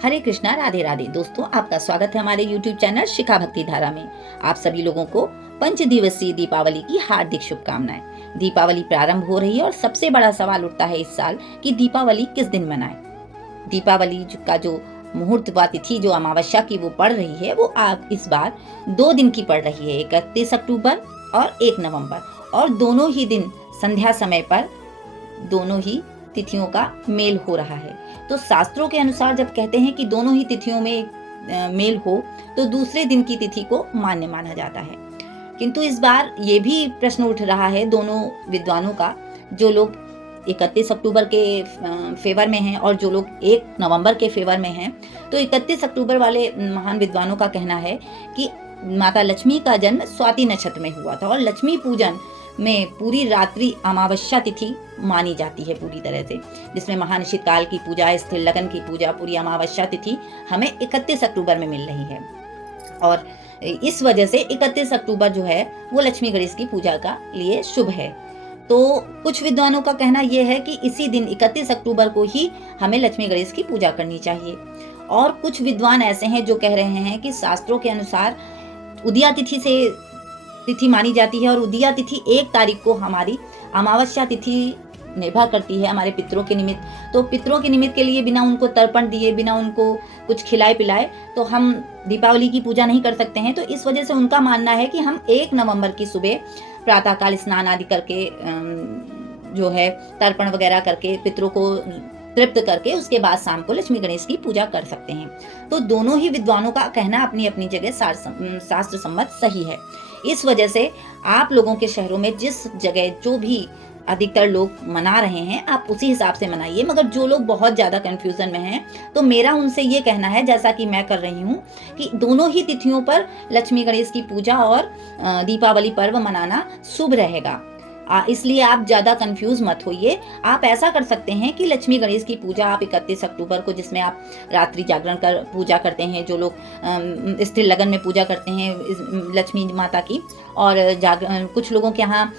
हरे कृष्णा, राधे राधे। दोस्तों, आपका स्वागत है हमारे YouTube चैनल शिखा भक्ति धारा में। आप सभी लोगों को 5 दिवसीय दीपावली की हार्दिक शुभकामनाएं। दीपावली प्रारंभ हो रही है और सबसे बड़ा सवाल उठता है इस साल कि दीपावली किस दिन मनाएं। दीपावली का जो मुहूर्त व तिथि जो अमावस्या की वो पड़ रही है, वो आप इस बार 2 दिन की पड़ रही है, 31 अक्टूबर और 1 नवंबर। और दोनों ही दिन संध्या समय पर दोनों ही तिथियों का मेल हो रहा है। तो शास्त्रों के अनुसार जब कहते हैं कि दोनों ही तिथियों में मेल हो, तो दूसरे दिन की तिथि को मान्य माना जाता है। किंतु इस बार ये भी प्रश्न उठ रहा है दोनों विद्वानों का, जो लोग 31 अक्टूबर के फेवर में हैं और जो लोग 1 नवंबर के फेवर में हैं। तो 31 अक्टूबर वाले महान विद्वानों का कहना है कि माता लक्ष्मी का जन्म स्वाति नक्षत्र में हुआ था और लक्ष्मी पूजन में पूरी रात्रि अमावस्या तिथि मानी जाती है पूरी तरह से, जिसमें महानिशित काल की पूजा, स्थिर लगन की पूजा, पूरी अमावस्या तिथि हमें 31 अक्टूबर में मिल रही है। और इस वजह से 31 अक्टूबर जो है वो लक्ष्मी गणेश की पूजा का लिए शुभ है। तो कुछ विद्वानों का कहना यह है कि इसी दिन 31 अक्टूबर को ही हमें लक्ष्मी गणेश की पूजा करनी चाहिए। और कुछ विद्वान ऐसे हैं जो कह रहे हैं कि शास्त्रों के अनुसार उदया तिथि से तिथि मानी जाती है और उदया तिथि 1 तारीख को हमारी अमावस्या तिथि निर्भर करती है हमारे पितरों के निमित्त। तो पितरों के निमित्त के लिए बिना उनको तर्पण दिए, बिना उनको कुछ खिलाए पिलाए तो हम दीपावली की पूजा नहीं कर सकते हैं। तो इस वजह से उनका मानना है कि हम 1 नवंबर की सुबह प्रातःकाल स्नान आदि करके जो है तर्पण वगैरह करके पितरों को तृप्त करके उसके बाद शाम को लक्ष्मी गणेश की पूजा कर सकते हैं। तो दोनों ही विद्वानों का कहना अपनी अपनी जगह शास्त्र सम्मत सही है। इस वजह से आप लोगों के शहरों में जिस जगह जो भी अधिकतर लोग मना रहे हैं, आप उसी हिसाब से मनाइए। मगर जो लोग बहुत ज़्यादा कंफ्यूजन में हैं, तो मेरा उनसे ये कहना है, जैसा कि मैं कर रही हूँ, कि दोनों ही तिथियों पर लक्ष्मी गणेश की पूजा और दीपावली पर्व मनाना शुभ रहेगा। इसलिए आप ज़्यादा कंफ्यूज मत होइए। आप ऐसा कर सकते हैं कि लक्ष्मी गणेश की पूजा आप 31 अक्टूबर को, जिसमें आप रात्रि जागरण कर पूजा करते हैं, जो लोग स्थिर लगन में पूजा करते हैं लक्ष्मी माता की, और कुछ लोगों के यहाँ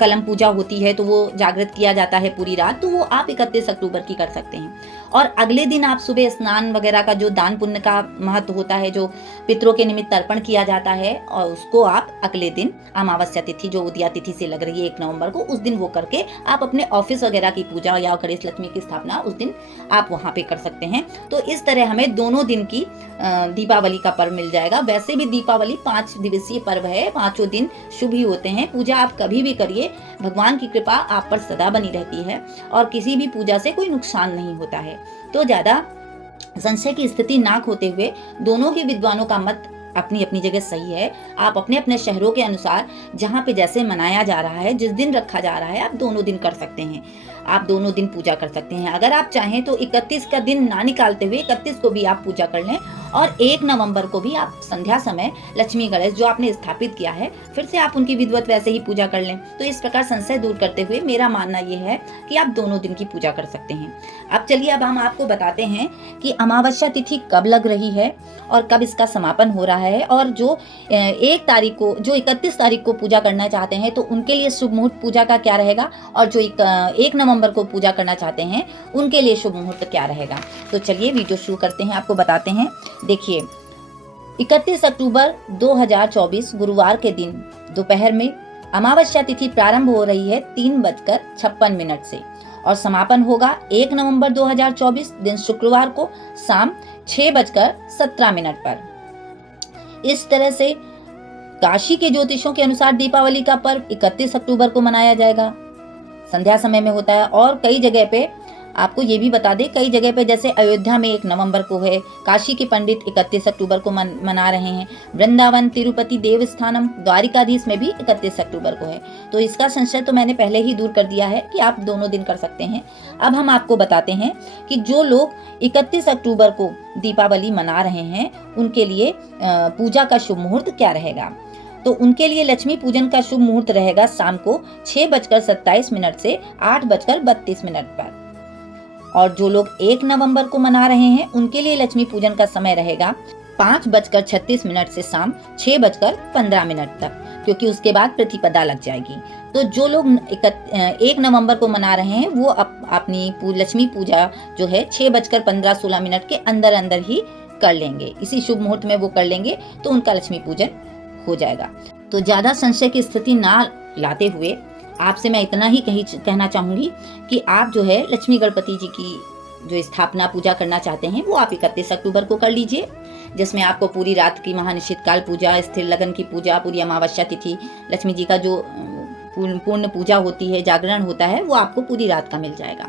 कलम पूजा होती है तो वो जागृत किया जाता है पूरी रात, तो वो आप 31 अक्टूबर की कर सकते हैं। और अगले दिन आप सुबह स्नान वगैरह का जो दान पुण्य का महत्व होता है, जो पितरों के निमित्त तर्पण किया जाता है, और उसको आप अगले दिन अमावस्या तिथि जो उदया तिथि से लग रही है 1 नवंबर को, उस दिन वो करके आप अपने ऑफिस वगैरह की पूजा या गणेश लक्ष्मी की स्थापना उस दिन आप वहाँ पे कर सकते हैं। तो इस तरह हमें दोनों दिन की दीपावली का पर्व मिल जाएगा। वैसे भी दीपावली 5 दिवसीय पर्व है, 5 दिन शुभ ही होते हैं। पूजा आप कभी भी करिए, भगवान की कृपा आप पर सदा बनी रहती है और किसी भी पूजा से कोई नुकसान नहीं होता है। तो ज़्यादा संशय की स्थिति ना खोते हुए दोनों ही विद्वानों का मत अपनी अपनी जगह सही है। आप अपने अपने शहरों के अनुसार जहाँ पे जैसे मनाया जा रहा है, जिस दिन रखा जा रहा है, आप दोनों दिन कर सकते हैं। आप दोनों दिन पूजा कर सकते हैं। अगर आप चाहें तो 31 का दिन ना निकालते हुए 31 को भी आप पूजा कर लें और 1 नवंबर को भी आप संध्या समय लक्ष्मी गणेश जो आपने स्थापित किया है, फिर से आप उनकी विधिवत वैसे ही पूजा कर लें। तो इस प्रकार संशय दूर करते हुए मेरा मानना ये है कि आप दोनों दिन की पूजा कर सकते हैं। अब चलिए, अब हम आपको बताते हैं कि अमावस्या तिथि कब लग रही है और कब इसका समापन हो रहा है। और जो 1 तारीख को, जो 31 तारीख को पूजा करना चाहते हैं, तो उनके लिए शुभ मुहूर्त पूजा का क्या रहेगा, और जो 1 नवंबर को पूजा करना चाहते हैं उनके लिए शुभ मुहूर्त क्या रहेगा। तो चलिए वीडियो शुरू करते हैं, आपको बताते हैं। देखिए, 31 अक्टूबर 2024 गुरुवार के दिन दोपहर में अमावस्या तिथि प्रारंभ हो रही है 3:56 से और समापन होगा 1 नवंबर 2024 दिन शुक्रवार को शाम 6:17 पर। इस तरह से काशी के ज्योतिषों के अनुसार दीपावली का पर्व 31 अक्टूबर को मनाया जाएगा, संध्या समय में होता है। और कई जगह पे आपको ये भी बता दें, कई जगह पे जैसे अयोध्या में 1 नवंबर को है, काशी के पंडित 31 अक्टूबर को मना रहे हैं, वृंदावन, तिरुपति देवस्थानम, द्वारिकाधीश में भी 31 अक्टूबर को है। तो इसका संशय तो मैंने पहले ही दूर कर दिया है कि आप दोनों दिन कर सकते हैं। अब हम आपको बताते हैं कि जो लोग 31 अक्टूबर को दीपावली मना रहे हैं उनके लिए पूजा का शुभ मुहूर्त क्या रहेगा। तो उनके लिए लक्ष्मी पूजन का शुभ मुहूर्त रहेगा शाम को 6:27 से 8:32 पर। और जो लोग 1 नवंबर को मना रहे हैं उनके लिए लक्ष्मी पूजन का समय रहेगा 5:36 से शाम 6:15 तक। क्योंकि उसके बाद प्रतिपदा लग जाएगी। तो जो लोग 1 नवंबर को मना रहे हैं वो अपनी लक्ष्मी पूजा जो है 6:15-16 के अंदर अंदर ही कर लेंगे, इसी शुभ मुहूर्त में वो कर लेंगे तो उनका लक्ष्मी पूजन हो जाएगा। तो ज़्यादा संशय की स्थिति ना लाते हुए आपसे मैं इतना ही कहना चाहूँगी कि आप जो है लक्ष्मी गणपति जी की जो स्थापना पूजा करना चाहते हैं वो आप 31 अक्टूबर को कर लीजिए, जिसमें आपको पूरी रात की महानिश्चित काल पूजा, स्थिर लगन की पूजा, पूरी अमावस्या तिथि, लक्ष्मी जी का जो पूर्ण पूजा होती है, जागरण होता है, वो आपको पूरी रात का मिल जाएगा।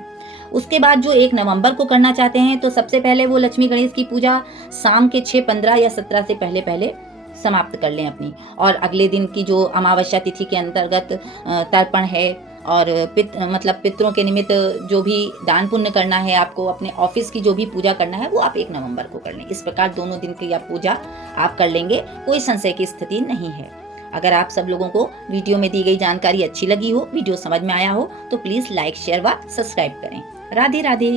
उसके बाद जो 1 नवंबर को करना चाहते हैं तो सबसे पहले वो लक्ष्मी गणेश की पूजा शाम के 6:15 या 17 से पहले पहले समाप्त कर लें अपनी, और अगले दिन की जो अमावस्या तिथि के अंतर्गत तर्पण है और पितरों के निमित्त जो भी दान पुण्य करना है, आपको अपने ऑफिस की जो भी पूजा करना है वो आप 1 नवंबर को कर लें। इस प्रकार दोनों दिन की आप पूजा आप कर लेंगे, कोई संशय की स्थिति नहीं है। अगर आप सब लोगों को वीडियो में दी गई जानकारी अच्छी लगी हो, वीडियो समझ में आया हो तो प्लीज़ लाइक, शेयर व सब्सक्राइब करें। राधे राधे।